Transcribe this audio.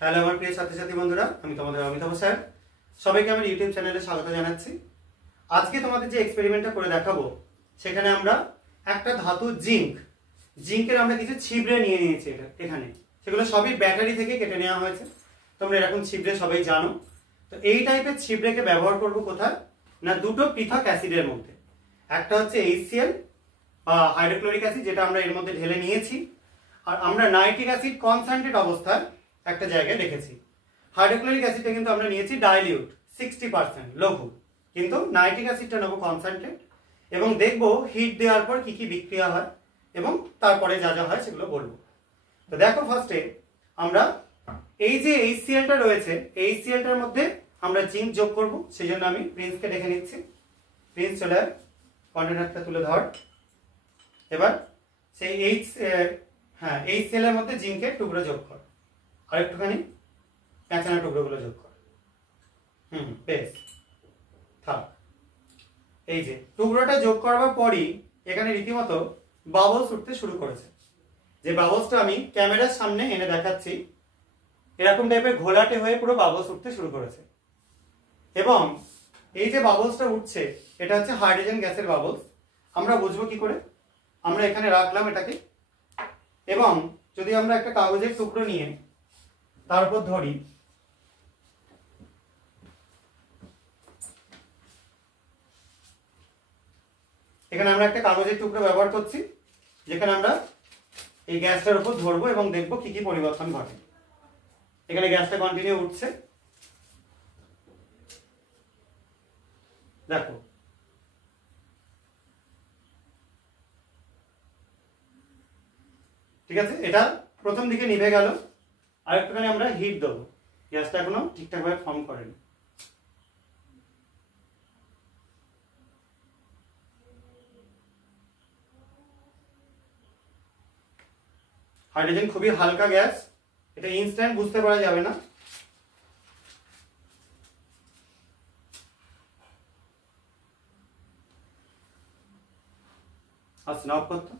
Hello আমার প্রিয় ছাত্রছাত্রী বন্ধুরা, আমি তোমাদের অমিতাভ স্যার। সবাইকে আমার ইউটিউব চ্যানেলে স্বাগত জানাচ্ছি। আজকে তোমাদের যে এক্সপেরিমেন্টটা করে দেখাবো, সেখানে আমরা একটা ধাতু জিঙ্কের আমরা কিছু ছিবড়ে নিয়ে নিয়েছি এখানে। সেগুলো সবই ব্যাটারি থেকে কেটে নেওয়া হয়েছে। তোমরা এরকম ছিবড়ে সবাই জানো। তো এই টাইপের ছিবড়েকে ব্যবহার করব কোথায় না, দুটো পৃথক অ্যাসিডের মধ্যে। একটা হচ্ছে HCl বা হাইড্রোক্লোরিক অ্যাসিড, যেটা আমরা এর মধ্যে ঢেলে নিয়েছি। আর আমরা নাইট্রিক অ্যাসিড কনসেন্ট্রেট অবস্থায় একটা জায়গায় রেখেছি। হাইড্রোক্লোরিক অ্যাসিডটা কিন্তু আমরা নিয়েছি ডাইলিউট 60% লঘু, কিন্তু নাইট্রিক অ্যাসিডটা নেবো কনসেন্ট্রেট। এবং দেখবো হিট দেওয়ার পর কি কি বিক্রিয়া হয় এবং তারপরে যা যা হয় সেগুলো বলবো। তো দেখো, ফার্স্টে আমরা এই যে HClটা রয়েছে, HClটার মধ্যে আমরা জিঙ্ক যোগ করব। সেই জন্য আমি প্রিন্সকে ডেকে নিচ্ছি। প্রিন্স চলে আয়, কন্টেনারটা তুলে ধর। এবার সেই HCl এর মধ্যে জিঙ্কের টুকরো যোগ কর, আর একটুখানি পেঁচানো টুকরোগুলো যোগ কর। বেশ, থাক। এই যে টুকরোটা যোগ করবার পরই এখানে রীতিমতো বাবলস উঠতে শুরু করেছে। যে বাবলসটা আমি ক্যামেরার সামনে এনে দেখাচ্ছি, এরকম টাইপের ঘোলাটে হয়ে পুরো বাবলস উঠতে শুরু করেছে। এবং এই যে বাবলসটা উঠছে, এটা হচ্ছে হাইড্রোজেন গ্যাসের বাবলস। আমরা বুঝবো কি করে? আমরা এখানে রাখলাম এটাকে, এবং যদি আমরা একটা কাগজের টুকরো নিয়ে তার উপর ধরি, এখানে আমরা একটা কাগজের টুকরো ব্যবহার করছি, যেখানে আমরা এই গ্যাসটার উপর ধরবো এবং দেখবো কি কি পরিবর্তন ঘটে। এখানে গ্যাসটা কন্টিনিউ উঠছে, দেখো। ঠিক আছে, এটা প্রথম দিকে নিভে গেল। আর একটুখানি আমরা হিট দেবো, গ্যাসটা এখনো ঠিকঠাক ভাবে ফর্ম করেনি। হাইড্রোজেন খুবই হালকা গ্যাস, এটা ইনস্ট্যান্ট বুঝতে পারা যাবে না। আচ্ছা, অফ করতো।